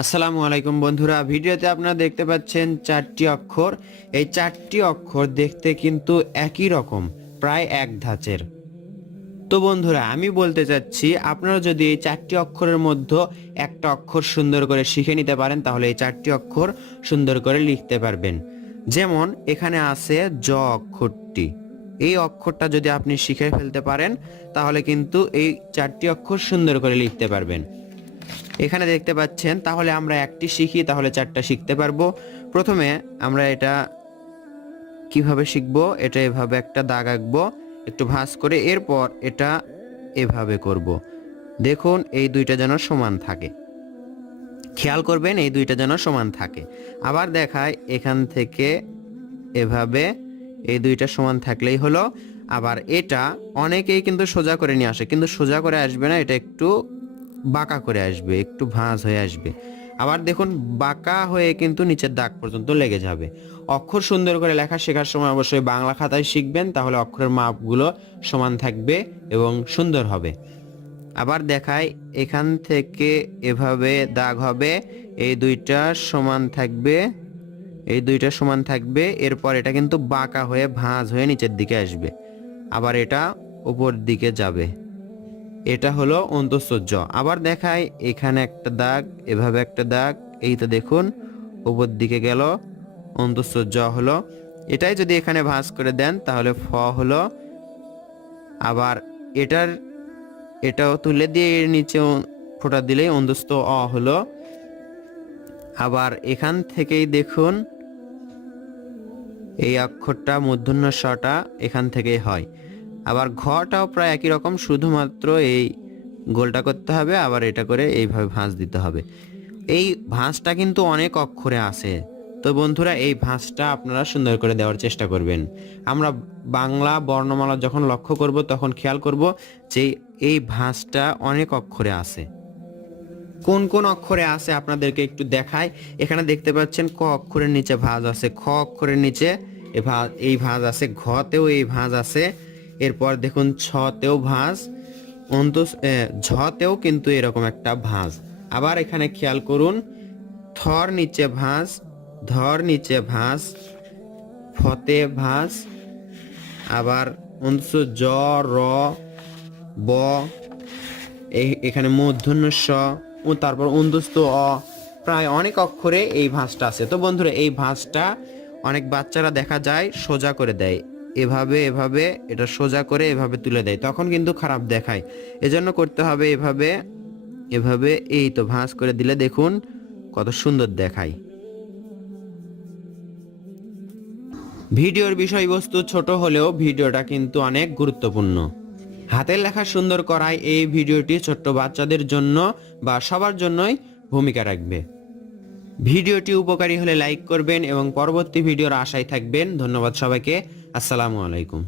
আসসালামু আলাইকুম বন্ধুরা, ভিডিওতে আপনারা দেখতে পাচ্ছেন চারটি অক্ষর। এই চারটি অক্ষর দেখতে কিন্তু একই রকম, প্রায় এক ধাঁচের। তো বন্ধুরা, আমি বলতে চাচ্ছি আপনারা যদি এই চারটি অক্ষরের মধ্যে একটা অক্ষর সুন্দর করে শিখে নিতে পারেন তাহলে এই চারটি অক্ষর সুন্দর করে লিখতে পারবেন। যেমন এখানে আছে জ অক্ষরটি, এই অক্ষরটা যদি আপনি শিখে ফেলতে পারেন তাহলে কিন্তু এই চারটি অক্ষর সুন্দর করে লিখতে পারবেন। এখানে দেখতে পাচ্ছেন, তাহলে আমরা একটি শিখি তাহলে চারটা শিখতে পারবো। প্রথমে আমরা এটা কিভাবে শিখবো, এটা এভাবে একটা দাগ আঁকবো একটু ভাঁজ করে, এরপর এটা এভাবে করব। দেখুন এই দুইটা যেন সমান থাকে, খেয়াল করবেন এই দুইটা যেন সমান থাকে। আবার দেখায় এখান থেকে এভাবে, এই দুইটা সমান থাকলেই হলো। আবার এটা অনেকেই কিন্তু সোজা করে নিয়ে আসে, কিন্তু সোজা করে আসবে না, এটা একটু বাঁকা করে আসবে, একটু ভাঁজ হয়ে আসবে। আবার দেখুন বাঁকা হয়ে কিন্তু নিচের দাগ পর্যন্ত লেগে যাবে। অক্ষর সুন্দর করে লেখা শেখার সময় অবশ্যই বাংলা খাতায় শিখবেন, তাহলে অক্ষরের মাপগুলো সমান থাকবে এবং সুন্দর হবে। আবার দেখায় এখান থেকে এভাবে দাগ হবে, এই দুইটা সমান থাকবে, এই দুইটা সমান থাকবে। এরপর এটা কিন্তু বাঁকা হয়ে ভাঁজ হয়ে নিচের দিকে আসবে, আবার এটা উপর দিকে যাবে। এটা হলো অন্তঃস্থ। আবার দেখাই এখানে একটা দাগ, এভাবে একটা দাগ, এই তো দেখুন উপর দিকে গেল, অন্তঃস্থ হলো। এটাই যদি এখানে ভাঁজ করে দেন তাহলে ফ হলো। আবার এটাও তুলে দিয়ে এর নিচে ফোঁটা দিলেই অন্তঃস্থ অ হলো। আবার এখান থেকেই দেখুন এই অক্ষরটা মূর্ধন্য ষটা এখান থেকেই হয়। আবার ঘটাও প্রায় একই রকম, শুধুমাত্র এই গোলটা করতে হবে, আবার এটা করে এইভাবে ভাঁজ দিতে হবে। এই ভাঁজটা কিন্তু অনেক অক্ষরে আছে। তো বন্ধুরা, এই ভাঁজটা আপনারা সুন্দর করে দেওয়ার চেষ্টা করবেন। আমরা বাংলা বর্ণমালা যখন লক্ষ্য করব তখন খেয়াল করব যে এই ভাঁজটা অনেক অক্ষরে আছে। কোন কোন অক্ষরে আছে আপনাদেরকে একটু দেখাই। এখানে দেখতে পাচ্ছেন ক অক্ষরের নিচে ভাঁজ আছে, খ অক্ষরের নিচে এই ভাঁজ আছে, ঘতেও এই ভাঁজ আছে। এরপর দেখুন ছতেও ভাঁজ, ঝতেও কিন্তু এরকম একটা ভাঁজ। আবার এখানে খেয়াল করুন, থর নিচে ভাঁজ, ধর নিচে ভাঁজ, ফতে ভাঁজ। আবার জ, র, ব, এখানে মূর্ধন্য ষ ও তারপর অন্তস্থ অ, প্রায় অনেক অক্ষরে এই ভাঁজটা আছে। তো বন্ধুরা, এই ভাঁজটা অনেক বাচ্চারা দেখা যায় সোজা করে দেয়, এভাবে এভাবে এটা সোজা করে এভাবে তুলে দেয়, তখন কিন্তু খারাপ দেখায়। এজন্য করতে হবে এভাবে এভাবে, এই তো ভাঁজ করে দিলে দেখুন কত সুন্দর দেখায়। ভিডিওর বিষয়বস্তু ছোট হলেও ভিডিওটা কিন্তু অনেক গুরুত্বপূর্ণ। হাতের লেখা সুন্দর করায় এই ভিডিওটি ছোট্ট বাচ্চাদের জন্য বা সবার জন্যই ভূমিকা রাখবে। ভিডিওটি উপকারী হলে লাইক করবেন এবং পরবর্তী ভিডিওর আশায় থাকবেন। ধন্যবাদ সবাইকে। আসসালামু আলাইকুম।